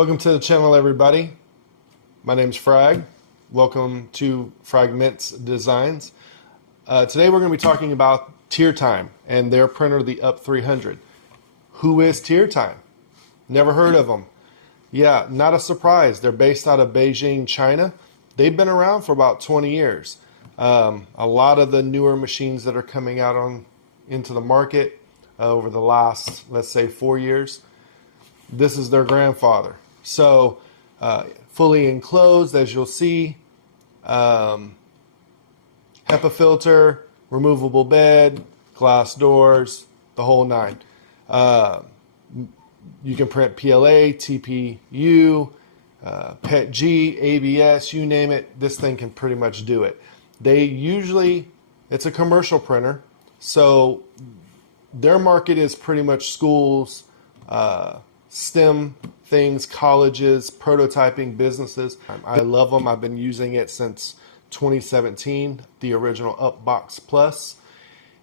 Welcome to the channel, everybody. My name's Frag. Welcome to Fragmintz Designs. Today we're going to be talking about Tiertime and their printer, the UP300. Who is Tiertime? Never heard of them. Yeah, not a surprise. They're based out of Beijing, China. They've been around for about 20 years. A lot of the newer machines that are coming out into the market over the last, let's say, 4 years, this is their grandfather. So fully enclosed, as you'll see, HEPA filter, removable bed, glass doors, the whole nine. You can print PLA, TPU, PETG, ABS, you name it. This thing can pretty much do it. It's a commercial printer, so their market is pretty much schools, STEM things, colleges, prototyping, businesses. I love them. I've been using it since 2017, the original UpBox Plus.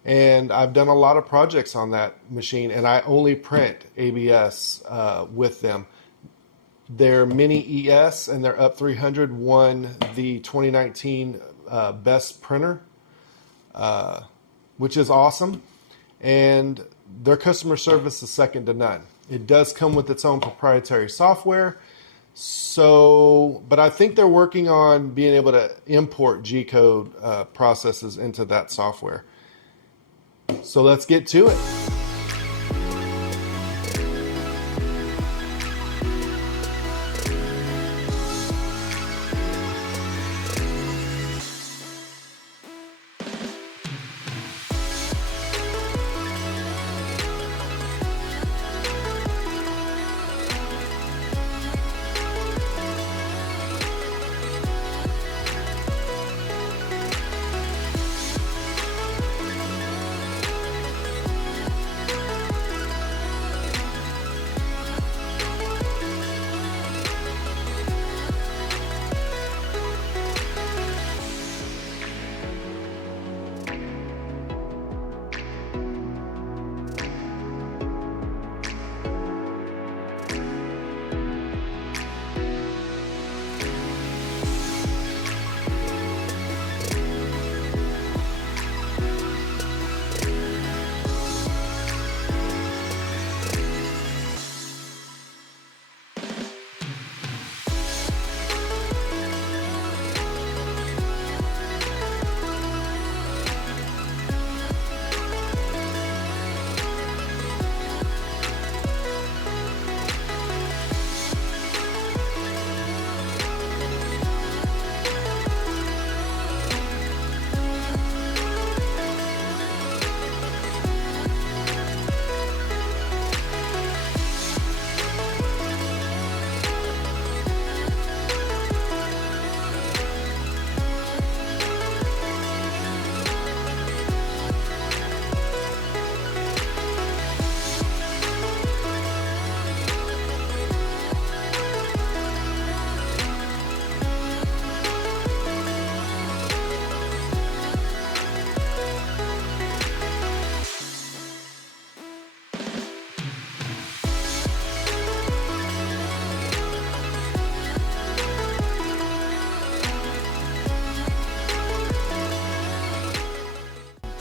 And I've done a lot of projects on that machine, and I only print ABS with them. Their Mini ES and their UP300 won the 2019 Best Printer, which is awesome. And their customer service is second to none. It does come with its own proprietary software. But I think they're working on being able to import G-code processes into that software. So let's get to it.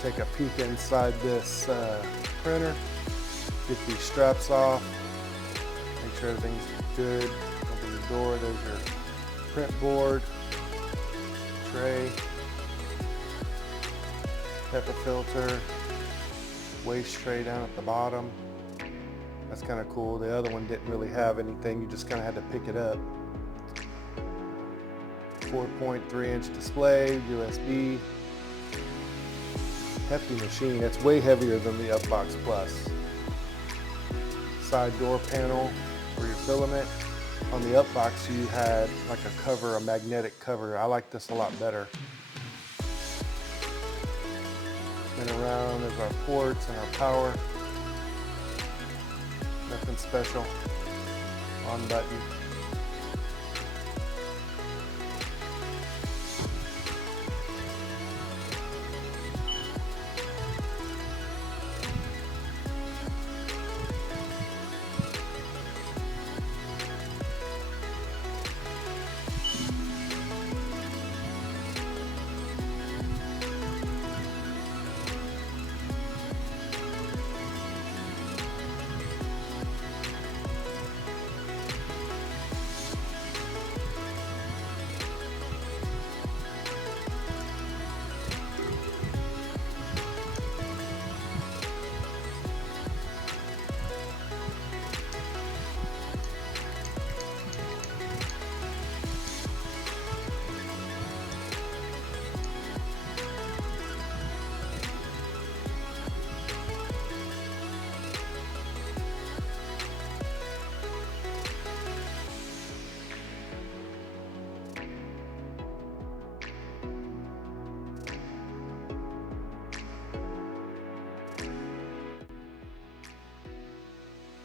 Take a peek inside this printer, get these straps off, make sure everything's good. Open the door, there's your print board, tray, HEPA filter, waste tray down at the bottom. That's kind of cool. The other one didn't really have anything, you just kind of had to pick it up. 4.3-inch display, USB. Hefty machine. It's way heavier than the UpBox Plus. Side door panel for your filament. On the UpBox you had like a cover, a magnetic cover. I like this a lot better. Spin around, there's our ports and our power. Nothing special. On button.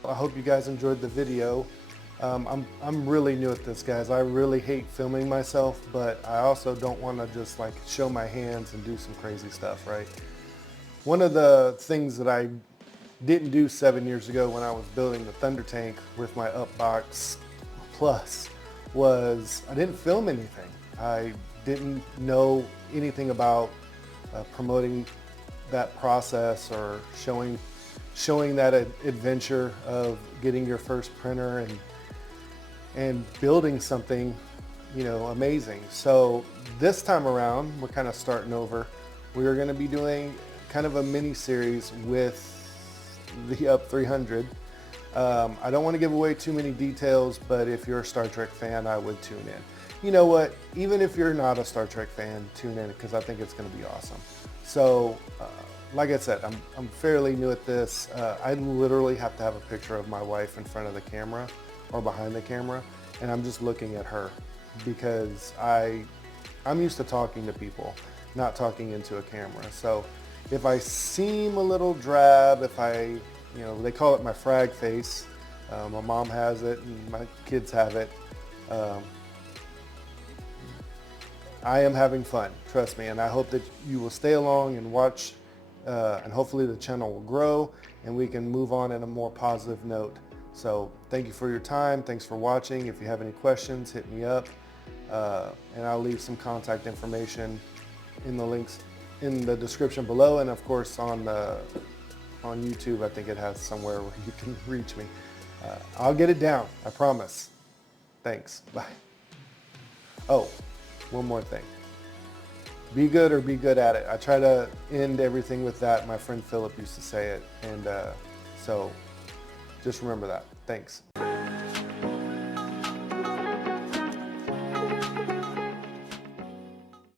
I hope you guys enjoyed the video. I'm really new at this, guys. I really hate filming myself, but I also don't want to just like show my hands and do some crazy stuff, right? One of the things that I didn't do 7 years ago when I was building the Thunder Tank with my Upbox Plus was I didn't film anything. I didn't know anything about promoting that process or showing that adventure of getting your first printer and building something, you know, amazing. So this time around, we're kind of starting over. We're going to be doing kind of a mini series with the UP300. I don't want to give away too many details, but if you're a Star Trek fan, I would tune in. You know what? Even if you're not a Star Trek fan, tune in because I think it's going to be awesome. So, like I said, I'm fairly new at this. I literally have to have a picture of my wife in front of the camera or behind the camera, and I'm just looking at her because I'm used to talking to people, not talking into a camera. So if I seem a little drab, if I, you know, they call it my frag face. My mom has it and my kids have it. I am having fun, trust me, and I hope that you will stay along and watch, and hopefully the channel will grow and we can move on in a more positive note. So thank you for your time. Thanks for watching. If you have any questions, hit me up, and I'll leave some contact information in the links in the description below, and of course on YouTube. I think it has somewhere where you can reach me. I'll get it down, I promise. Thanks. Bye. Oh, one more thing. Be good or be good at it. I try to end everything with that. My friend Philip used to say it, and so just remember that. Thanks.